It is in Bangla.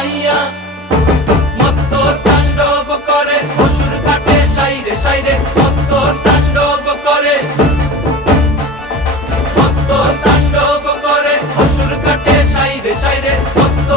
মাইয়া মত্ত তাণ্ডব করে অসুর ঘাটে সাইরে সাইরে মত্ত তাণ্ডব করে মত্ত তাণ্ডব করে অসুর ঘাটে সাইরে সাইরে মত্ত